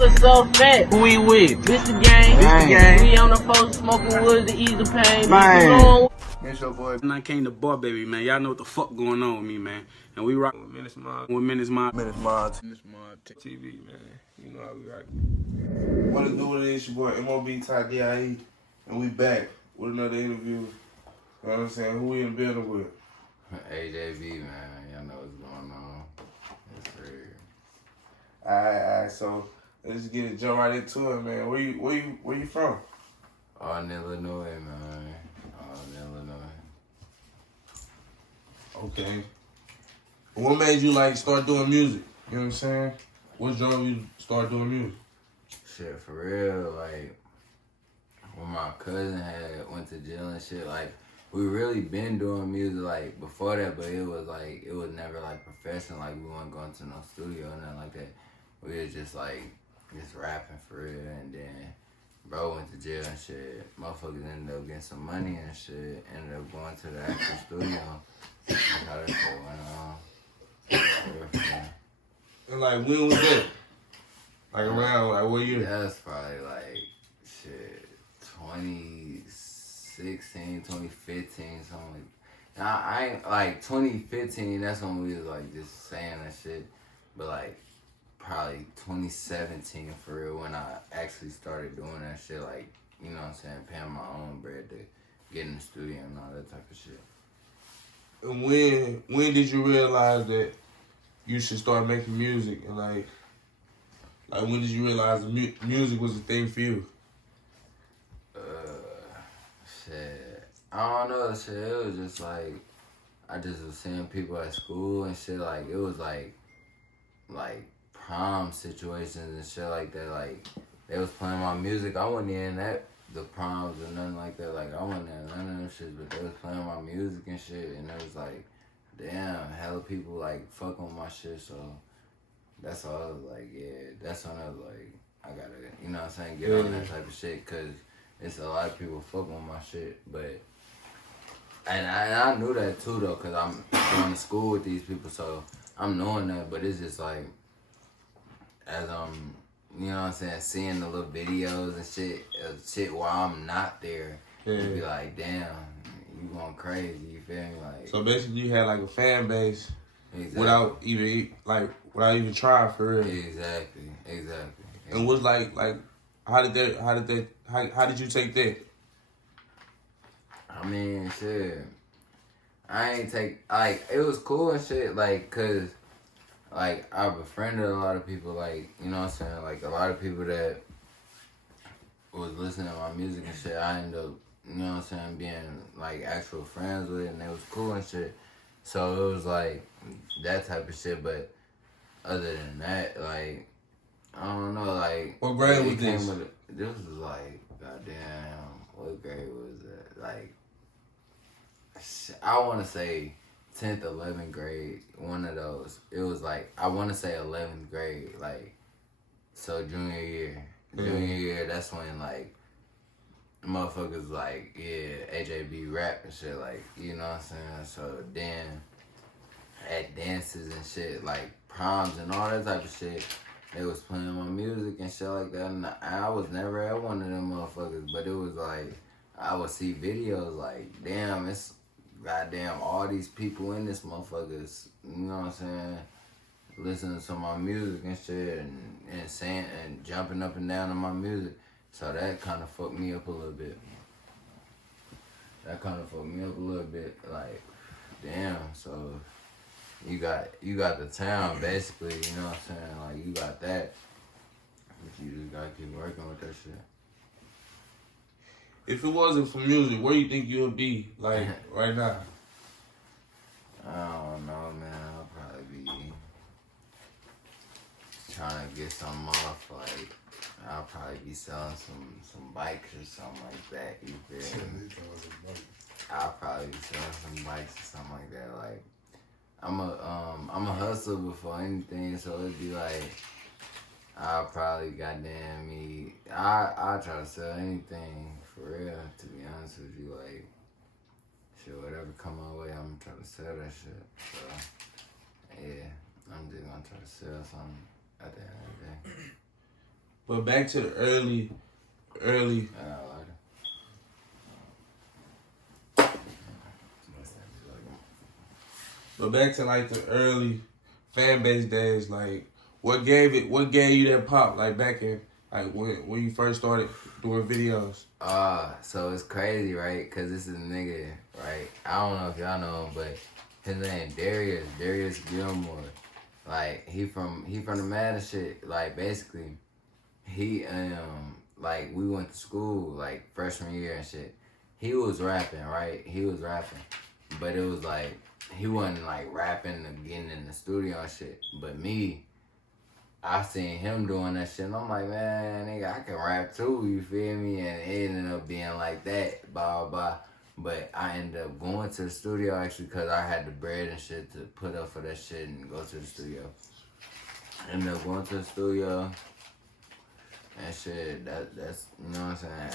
So fat. Who we with? Bitch the gang. We on the phone smoking wood to ease the pain. Man. It's your boy. And I came to Bar Baby, man. Y'all know what the fuck going on with me, man. And we rock with Menace Mod. TV, man. You know how we rock. What to do with it? It's your boy MOB Ty DIE. And we back with another interview. You know what I'm saying? Who we in the building with? AJB, man. Y'all know what's going on. It's real. Alright, so let's get it, jump right into it, man. Where you from? All in Illinois, man. All in Illinois. Okay. What made you like start doing music? You know what I'm saying? What drove you to start doing music? Shit, for real, like, when my cousin went to jail and shit, like, we really been doing music, like, before that, but it was never, like, professional, like, we weren't going to no studio or nothing like that. We was just, like, just rapping for real, and then bro went to jail and shit. Motherfuckers ended up getting some money and shit, ended up going to the actual studio. That's how that shit went on. And like, when was that? Like around, like what year? That's probably like, shit, 2016, 2015, something like that. Now, I ain't, like, 2015, that's when we was, like, just saying that shit. But, like, probably 2017, for real, when I actually started doing that shit, like, you know what I'm saying, paying my own bread to get in the studio and all that type of shit. And when did you realize that you should start making music? And like when did you realize music was a thing for you? Shit, I don't know, shit, it was just like, I just was seeing people at school and shit, like, it was like prom situations and shit like that, like, they was playing my music, I wasn't in that, the proms or nothing like that, like, I wasn't in none of them shit, but they was playing my music and shit, and it was like, damn, hella people, like, fucking with my shit, so that's all I was like, yeah, that's when I was like, I gotta, you know what I'm saying, get on that type of shit, cause it's a lot of people fucking with my shit, but, and I knew that too, though, cause I'm going to school with these people, so I'm knowing that, but it's just like, as I'm, you know what I'm saying, seeing the little videos and shit while I'm not there, you be like, damn, you going crazy, you feel me? Like, so basically you had like a fan base without even trying for real. Exactly. And what's like how did you take that? I mean, shit, I ain't take, like, it was cool and shit, like, cause, like, I befriended a lot of people, like, you know what I'm saying, like, a lot of people that was listening to my music and shit, I ended up, you know what I'm saying, being, like, actual friends with, and they was cool and shit, so it was, like, that type of shit, but other than that, like, I don't know, like... What grade was this? This was, like, goddamn, what grade was it? Like, I want to say 10th, 11th grade, one of those. It was like, I want to say 11th grade, like, so junior year. Junior year, that's when, like, motherfuckers, like, yeah, AJB rap and shit, like, you know what I'm saying? So then, at dances and shit, like, proms and all that type of shit, they was playing my music and shit like that, and I was never at one of them motherfuckers, but it was like, I would see videos like, damn, it's goddamn all these people in this motherfuckers, you know what I'm saying, listening to my music and shit, and saying, and jumping up and down on my music, so that kind of fucked me up a little bit. Like, damn, so you got the town, basically, you know what I'm saying, like, you got that, but you just gotta keep working with that shit. If it wasn't for music, where you think you would be, like, right now? I don't know, man. I'll probably be trying to get something off, like, I'll probably be selling some bikes or something like that, you feel me? I'll probably be selling some bikes or something like that, like, I'm a hustler before anything, so it'd be like, I'll probably goddamn me, I'll try to sell anything, for real, to be honest with you, like, shit, whatever come my way, I'm gonna try to sell that shit, so, yeah, I'm just gonna try to sell something at the end of the day. But back to the early. But back to like the early fan base days, like what gave you that pop, like back in like when you first started doing videos? So it's crazy, right? Cause this is a nigga, right? I don't know if y'all know him, but his name Darius Gilmore. Like he from the Madden shit. Like basically, he like we went to school like freshman year and shit. He was rapping, right? He was rapping, but it was like he wasn't like rapping and getting in the studio and shit. But me, I seen him doing that shit, and I'm like, man, nigga, I can rap too. You feel me? And it ended up being like that, blah blah blah. But I ended up going to the studio actually because I had the bread and shit to put up for that shit and go to the studio. Ended up going to the studio. And shit, that's you know what I'm saying.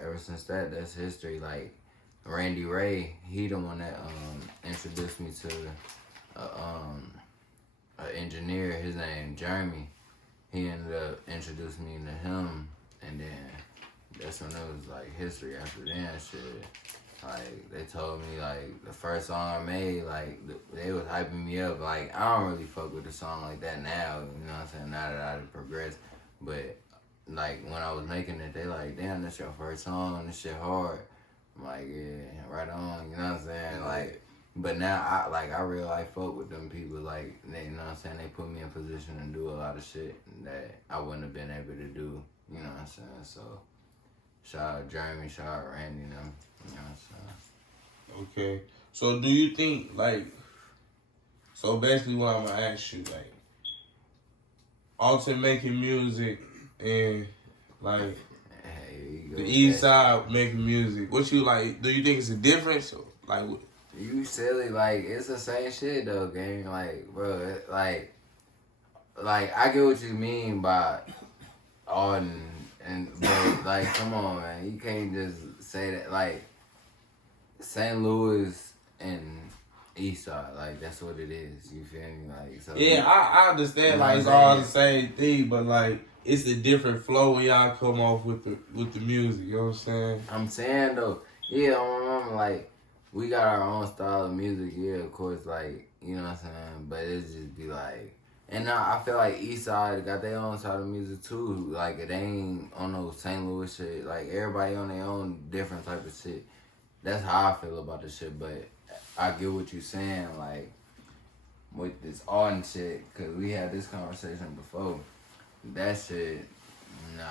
Ever since that's history. Like Randy Ray, he the one that introduced me to an engineer. His name Jeremy. He ended up introducing me to him, and then that's when it was like history. After that shit, like they told me like the first song I made, like they was hyping me up. Like I don't really fuck with the song like that now. You know what I'm saying? Now that I've progressed, but like when I was making it, they like, damn, that's your first song, this shit hard. I'm like, yeah, right on, you know what I'm saying? Like, but now I real life fuck with them people, like, they, you know what I'm saying? They put me in position to do a lot of shit that I wouldn't have been able to do, you know what I'm saying? So, shout out Jeremy, shout out Randy, them, you know what I'm saying? Okay. So do you think like, so basically what I'm gonna ask you, like, Alton making music and like the East Side making music, what you like? Do you think it's a difference? Like, you silly, like it's the same shit though, gang. Like, bro, like I get what you mean by Alton, but like, come on, man, you can't just say that. Like, St. Louis and East Side, like that's what it is. You feel me? Like, so yeah, I understand. You know like it's all the same thing, but like it's a different flow when y'all come off with the music. You know what I'm saying? I'm saying though, yeah, I remember like we got our own style of music. Yeah, of course, like you know what I'm saying. But it just be like, and now I feel like East Side got their own style of music too. Like it ain't on no St. Louis shit. Like everybody on their own different type of shit. That's how I feel about the shit. But I get what you saying, like with this Alton shit, cause we had this conversation before. That shit, nah.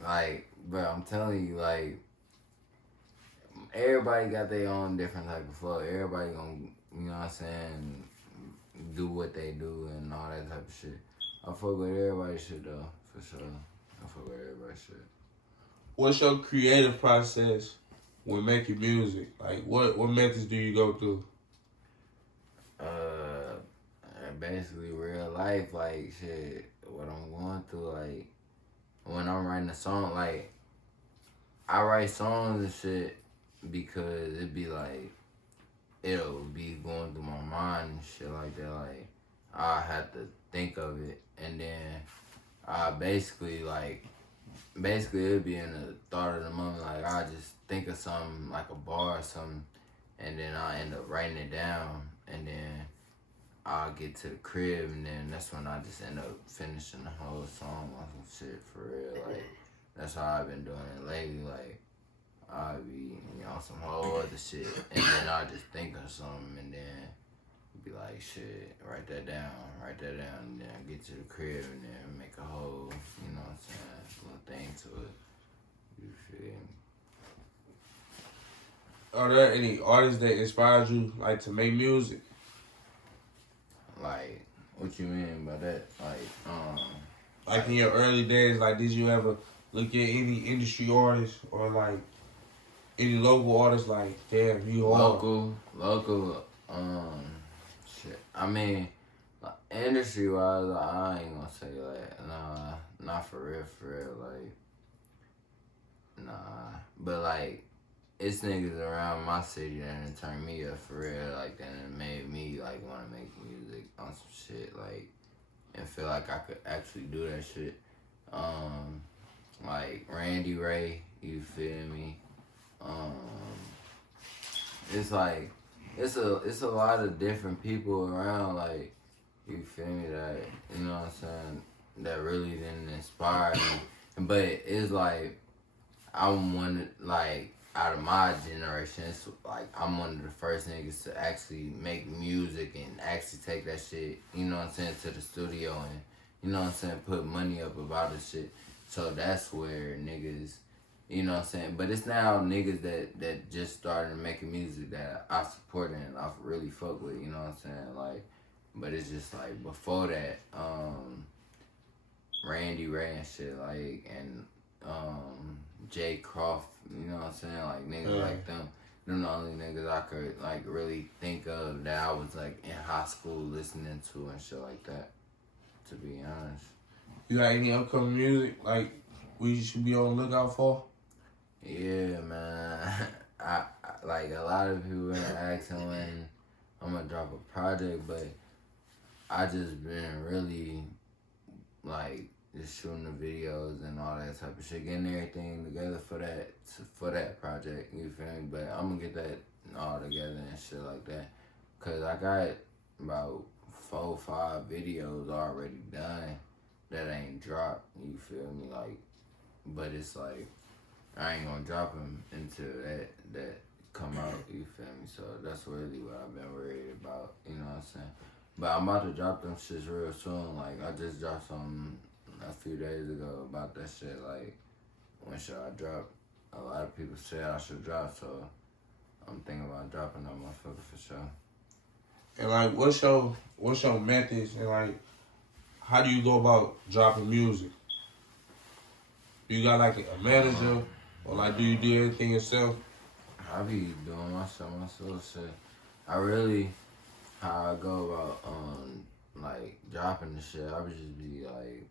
Like, bro, I'm telling you, like, everybody got their own different type of flow. Everybody gonna, you know what I'm saying, do what they do and all that type of shit. I fuck with everybody's shit though, for sure. I fuck with everybody's shit. What's your creative process when making music? Like, what methods do you go through? Basically real life, like shit, what I'm going through, like when I'm writing a song, like I write songs and shit because it be like it'll be going through my mind and shit like that. Like I have to think of it, and then I basically it'll be in the thought of the moment. Like I just think of something like a bar or something, and then I end up writing it down, and then I'll get to the crib, and then that's when I just end up finishing the whole song on some shit for real. Like, that's how I've been doing it lately. Like, I'll be, you know, some whole other shit, and then I'll just think of something, and then be like, shit, write that down, and then get to the crib, and then make a whole, you know what I'm saying, little thing to it. You feel me? Are there any artists that inspired you, like, to make music? Like, what you mean by that? Like in your early days, like, did you ever look at any industry artists or like any local artists? Like, damn, you local, shit. I mean, like, industry wise, I ain't gonna say like, nah, not for real, like, nah. But like, it's niggas around my city that turned me up for real, like that and made me like want to make music on some shit, like, and feel like I could actually do that shit. Randy Ray, you feel me? It's like it's a lot of different people around, like, you feel me, that, you know what I'm saying, that really didn't inspire me. But it's like I'm one, like, out of my generation, it's like I'm one of the first niggas to actually make music and actually take that shit, you know what I'm saying, to the studio and, you know what I'm saying, put money up about the shit. So that's where niggas, you know what I'm saying, but it's now niggas that just started making music that I support and I really fuck with, you know what I'm saying, like, but it's just like before that, Randy Ray and shit, like, and Jay Croft, you know what I'm saying, like, niggas like them the only niggas I could, like, really think of that I was, like, in high school listening to and shit like that, to be honest. You got any upcoming music, like, we should be on the lookout for? Yeah, man. I like, a lot of people been asking when I'm gonna drop a project, but I just been really, like, just shooting the videos and all that type of shit, getting everything together for that project, you feel me? But I'm gonna get that all together and shit like that, cause I got about 4 or 5 videos already done that ain't dropped, you feel me? Like, but it's like, I ain't gonna drop them until that come out, you feel me? So that's really what I've been worried about, you know what I'm saying? But I'm about to drop them shits real soon. Like, I just dropped some a few days ago about that shit. Like, when should I drop? A lot of people say I should drop, so I'm thinking about dropping that motherfucker for sure. And like, what's your methods, and like, how do you go about dropping music? Do you got like a manager, or like, do you do everything yourself? I be doing myself shit. I really, how I go about like, dropping the shit, I would just be like,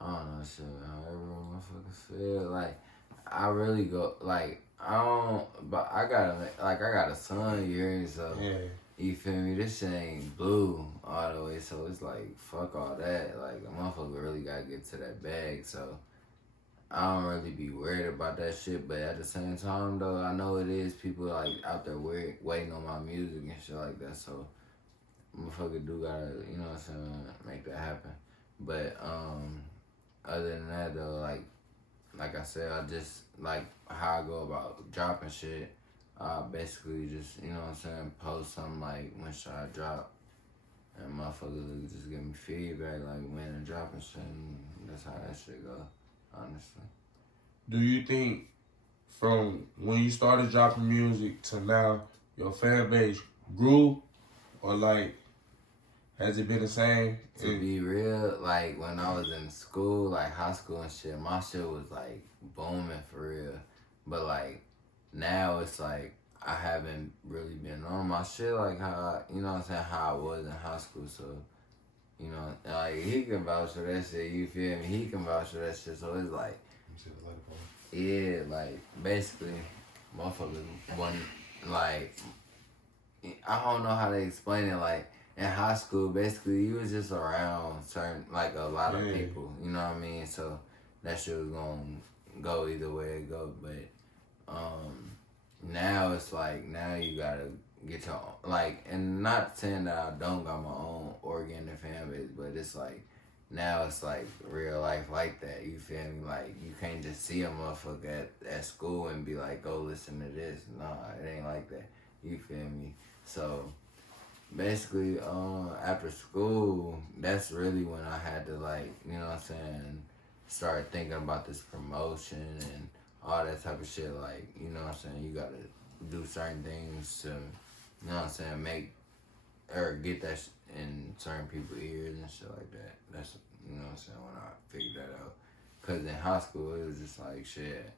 I don't know, shit, however motherfuckers feel. Like, I really go, like, I don't, but I got a son, you hear me? So, Yeah. you feel me? This shit ain't blue all the way, so it's like, fuck all that. Like, a motherfucker really gotta get to that bag, so I don't really be worried about that shit. But at the same time, though, I know it is people, like, out there waiting on my music and shit like that, so motherfucker do gotta, you know what I'm saying, make that happen. But, other than that, though, like I said, I just, like, how I go about dropping shit, basically just, you know what I'm saying, post something like, when should I drop, and motherfuckers just give me feedback, like, when to drop and shit, and that's how that shit go, honestly. Do you think from when you started dropping music to now, your fan base grew, or like, has it been the same? To be real, like, when I was in school, like, high school and shit, my shit was, like, booming for real. But, like, now it's like, I haven't really been on my shit like how, you know what I'm saying, how I was in high school. So, you know, like, he can vouch for that shit, you feel me? He can vouch for that shit. So it's like, yeah, like, basically, motherfuckers wasn't, like, I don't know how to explain it, like, in high school, basically, you was just around certain, like, a lot of people, you know what I mean? So that shit was gonna go either way it go. But now it's like, now you gotta get your own, like, and not saying that I don't got my own organic fan base, but it's like, now it's like real life like that, you feel me? Like, you can't just see a motherfucker at school and be like, go listen to this. Nah, it ain't like that, you feel me? So basically, after school, that's really when I had to, like, you know what I'm saying, start thinking about this promotion and all that type of shit. Like, you know what I'm saying, you gotta do certain things to, you know what I'm saying, make or get that in certain people's ears and shit like that. That's, you know what I'm saying, when I figured that out. Cause in high school, it was just like, shit,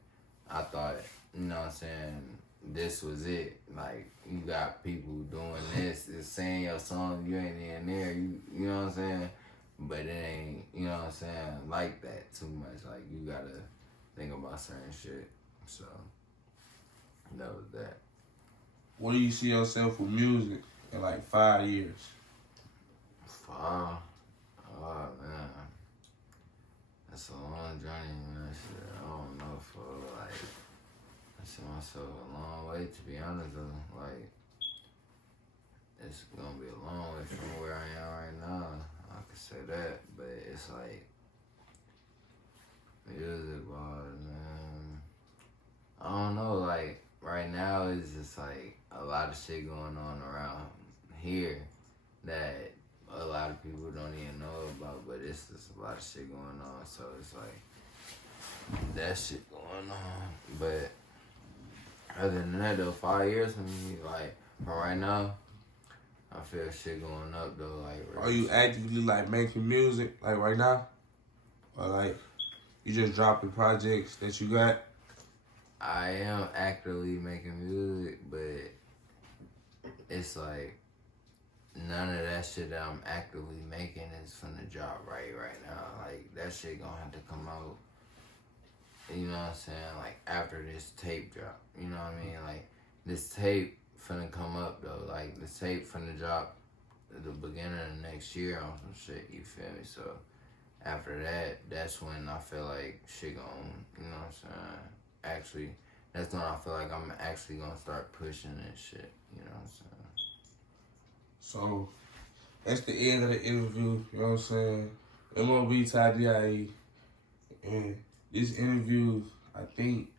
I thought, you know what I'm saying, this was it. Like, you got people doing this, it's saying your song, you ain't in there, you know what I'm saying? But it ain't, you know what I'm saying, like that too much. Like, you gotta think about certain shit. So, that was that. Where do you see yourself with music in like 5 years? 5? Oh, man. It's a long journey, man. Shit, I don't know for like. I see myself a long way, to be honest though. Like, it's gonna be a long way from where I am right now. I could say that, but it's like music wise, man. I don't know, like right now it's just like a lot of shit going on around here that a lot of people don't even know about, but it's just a lot of shit going on, so it's like that shit going on. But other than that though, 5 years from me, like from right now, I feel shit going up though. Like, Are you actively like making music like right now, or like you just dropping projects that you got? I am actively making music, but it's like none of that shit that I'm actively making is finna drop right now. Like that shit gonna have to come out. You know what I'm saying? Like after this tape drop. You know what I mean? Like this tape finna come up though. Like this tape finna drop at the beginning of next year on some shit. You feel me? So after that, that's when I feel like shit gon', you know what I'm saying? Actually, that's when I feel like I'm actually gonna start pushing and shit. You know what I'm saying? So that's the end of the interview. You know what I'm saying? MOB Tadiai, and this interview, I think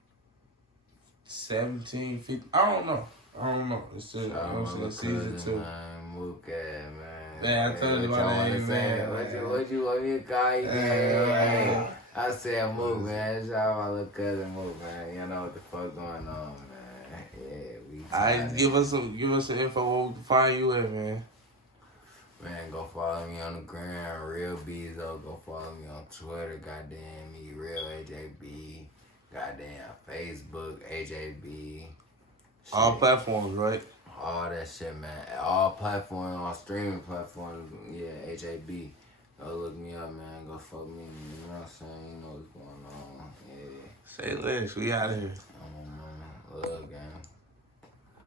17, 50. I don't know. It's still, you know what I'm saying, season 2. Man. Man, I told you my name, man. What you want me to call you, man? I said Mook, man. Shout out my little cousin Mook, man. You know what the fuck going on, man. Yeah, we Alright, give us some info where we can find you at, man. Man, go follow me on the gram, Real Bezo. Go follow me on Twitter, goddamn me, Real AJB. Goddamn Facebook, AJB. Shit. All platforms, right? All that shit, man. All platforms, all streaming platforms. Yeah, AJB. Go look me up, man. Go fuck me. You know what I'm saying? You know what's going on. Yeah. Say less. We out here.